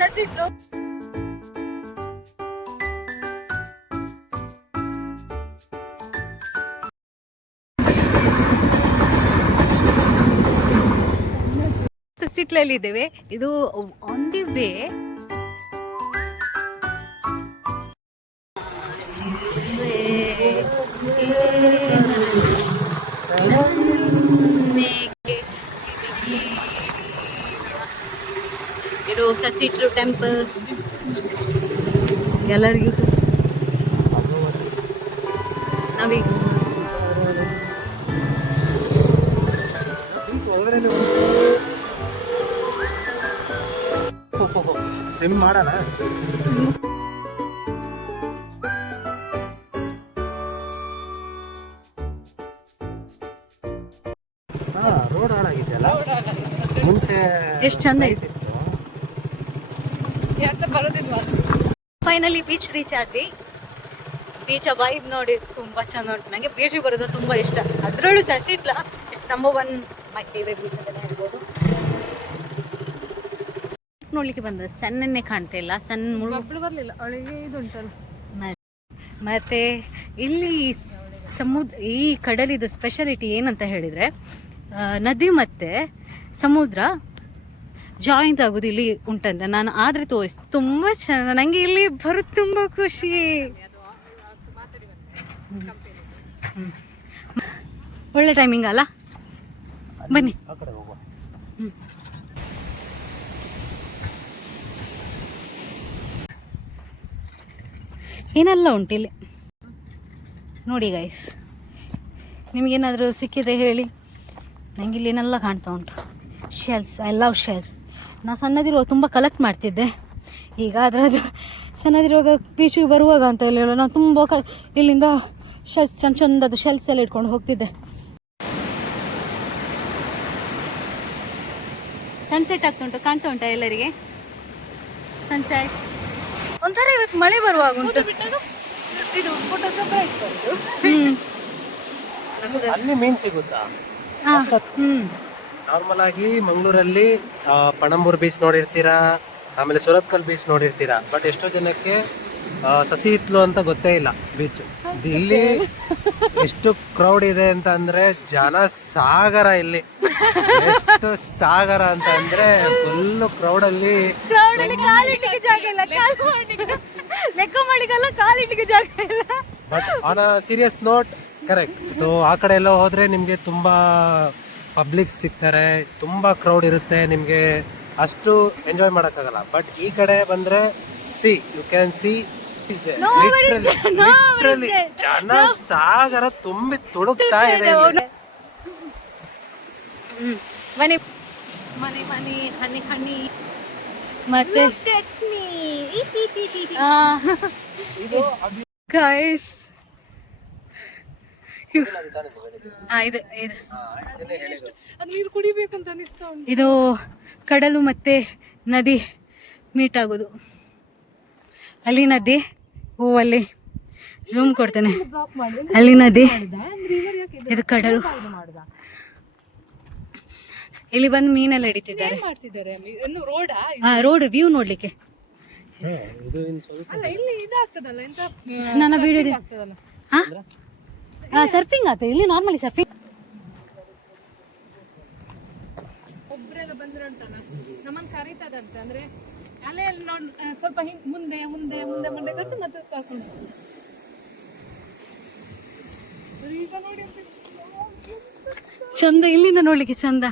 ಸಸಿಟ್ರು ಸಸಿಟ್ಲಲ್ಲಿ ಇದ್ದೇವೆ. ಇದು on the way ಇದು ಸಸಿಟ್ರು ಟೆಂಪಲ್. ಎಲ್ಲರಿಗೂ ನಾವೀಗ ಸ್ವಿಮ್ ಮಾಡೋಣ. ರೋಡ್ ಹಾಳಾಗಿದೆಯಲ್ಲ ಮುಂಚೆ ಎಷ್ಟು ಚಂದ ಐತಿ. ಫೈನಲಿ ಬೀಚ್ ರೀಚ್ ಆದ್ವಿ. ಬೀಚ್ ವೈಬ್ ನೋಡಿ ತುಂಬಾ ಚಂದ ಉಂಟು. ನನಗೆ ಬೀಚಿಗೆ ಬರೋದು ತುಂಬಾ ಇಷ್ಟ. ಅದ್ರಲ್ಲೂ ಸಸಿಟ್ಲ it's number 1 my favourite beach ಅಂತ ಹೇಳ್ಬೋದು. ನೋಡ್ಲಿಕ್ಕೆ ಬಂದ ಸಣ್ಣನ್ನೇ ಕಾಣ್ತಾ ಇಲ್ಲ. ಸಣ್ಣ ಬರ್ಲಿಲ್ಲ ಅವಳಿಗೆ ಇದು ಉಂಟಲ್ಲ. ಮತ್ತೆ ಇಲ್ಲಿ ಈ ಕಡಲಿದು ಸ್ಪೆಷಾಲಿಟಿ ಏನಂತ ಹೇಳಿದ್ರೆ ನದಿ ಮತ್ತೆ ಸಮುದ್ರ ಜಾಯಿಂಟ್ ಆಗೋದು ಇಲ್ಲಿ ಉಂಟಂತ. ನಾನು ಆದ್ರೆ ತೋರಿಸಿ ತುಂಬಾ ಚೆಂದ. ನಂಗೆ ಇಲ್ಲಿ ಬರೋದು ತುಂಬಾ ಖುಷಿ. ಒಳ್ಳೆ ಟೈಮಿಂಗ್ ಅಲ್ಲ. ಬನ್ನಿ. ಏನೆಲ್ಲ ಉಂಟಿಲ್ಲಿ ನೋಡಿ ಗೈಸ್. ನಿಮಗೇನಾದರೂ ಸಿಕ್ಕಿದ್ರೆ ಹೇಳಿ. ನನಗೆ ಇಲ್ಲಿ ಏನೆಲ್ಲ ಕಾಣ್ತಾ ಉಂಟು. Shells, I love shells. ನಾನು ಸಣ್ಣದಿರುವಾಗ ತುಂಬ ಕಲೆಕ್ಟ್ ಮಾಡ್ತಿದ್ದೆ. ಈಗ ಅದರದ್ದು ಸಣ್ಣದಿರುವಾಗ ಬೀಚಿಗೆ ಬರುವಾಗ ಅಂತ ಹೇಳಿ ನಾನು ತುಂಬ ಇಲ್ಲಿಂದ ಶೆಲ್ಸ್ ಚಂದ ಚಂದದ ಶೆಲ್ಸ್ ಎಲ್ಲ ಇಟ್ಕೊಂಡು ಹೋಗ್ತಿದ್ದೆ. ಸನ್ಸೆಟ್ ಆಗ್ತಾ ಉಂಟು. ಕಾಣ್ತಾ ಉಂಟಾ ಎಲ್ಲರಿಗೆ ಸನ್ಸೆಟ್? ಒಂಥರ ಇವತ್ತು ಮಳೆ ಬರುವಾಗ ಉಂಟು. ಇದು ಫೋಟೋ ಅಲ್ಲಿ ಮೀನ್ ಸಿಗುತ್ತಾ? ನಾರ್ಮಲ್ ಆಗಿ ಮಂಗಳೂರಲ್ಲಿ ಪಣಂಬೂರ್ ಬೀಚ್ ನೋಡಿರ್ತೀರಾ, ಆಮೇಲೆ ಸುರತ್ಕಲ್ ಬೀಚ್ ನೋಡಿರ್ತೀರಾ. ಬಟ್ ಎಷ್ಟೋ ಜನಕ್ಕೆ ಸಸಿ ಹಿತ್ಲು ಅಂತ ಗೊತ್ತೇ ಇಲ್ಲ ಬೀಚ್. ಇಲ್ಲಿ ಎಷ್ಟು ಕ್ರೌಡ್ ಇದೆ ಅಂತ ಅಂದ್ರೆ ಜನ ಸಾಗರ. ಇಲ್ಲಿ ಎಷ್ಟು ಸಾಗರ ಅಂತ ಅಂದ್ರೆ ಫುಲ್ ಕ್ರೌಡ್ ಅಲ್ಲಿ ಕಾಲಿಟ್ಟಿಗೆ ಜಾಗ ಇಲ್ಲ. ಲೆಕ್ಕ ಮಾಡಿಕಲ್ಲ ಕಾಲಿಟ್ಟಿಗೆ ಜಾಗ ಇಲ್ಲ. But on a serious note correct. So ಆ ಕಡೆ ಎಲ್ಲ ಹೋದ್ರೆ ನಿಮ್ಗೆ ತುಂಬಾ ಪಬ್ಲಿಕ್ ಸಿಗ್ತಾರೆ, ತುಂಬಾ ಕ್ರೌಡ್ ಇರುತ್ತೆ, ನಿಮ್ಗೆ ಅಷ್ಟು ಎಂಜಾಯ್ ಮಾಡಕ್ಕಾಗಲ್ಲ. ಬಟ್ ಈ ಕಡೆ ಬಂದ್ರೆ ಯು ಕ್ಯಾನ್ ಸಿ ಲಿಟ್ರಲಿ ಜನ ಸಾಗರ ತುಂಬಿ ತುಳುಕ್ತಾ ಇದೆ. ಮನಿ ಮನಿ ಮನಿ ಹನಿ ಹನಿ ಮತ್ತೆ ಗೈಸ್ ನೀರು ಕುಡಿಬೇಕಂತ ಅನಿಸ್ತಾ ಉಂಟು. ಇದು ಕಡಲು ಮತ್ತೆ ನದಿ ಮೀಟ್ ಆಗೋದು. ಅಲ್ಲಿ ನದಿ, ಅಲ್ಲಿ ಝೂಮ್ ಕೊಡ್ತೇನೆ. ಅಲ್ಲಿ ನದಿ, ಇದು ಕಡಲು. ಇಲ್ಲಿ ಬಂದು ಮೀನೆಲ್ಲ ಹಿಡಿತಿದ್ದಾರೆ. ರೋಡ್ ವ್ಯೂ ನೋಡ್ಲಿಕ್ಕೆ. ನನ್ನ ವಿಡಿಯೋ ಸರ್ಫಿಂಗ್ ಆಗ್ತದೆ ಇಲ್ಲಿ. ನಾರ್ಮಲಿ ಸರ್ಫಿಂಗ್ ಒಬ್ರೆಲ್ಲ ಬಂದ್ರೆ ಉಂಟಲ್ಲ ನಮ್ಮನ್ನು ಕರೀತದಂತೆ. ಅಂದ್ರೆ ಅಲೆಯಲ್ಲಿ ನೋಡಿ ಸ್ವಲ್ಪ ಮುಂದೆ ಮುಂದೆ ಮುಂದೆ ಮುಂದೆ ಕಟ್ಟು ಮತ್ತೆ ಕರ್ಕೊಂಡು ಚಂದ. ಇಲ್ಲಿಂದ ನೋಡ್ಲಿಕ್ಕೆ ಚಂದ.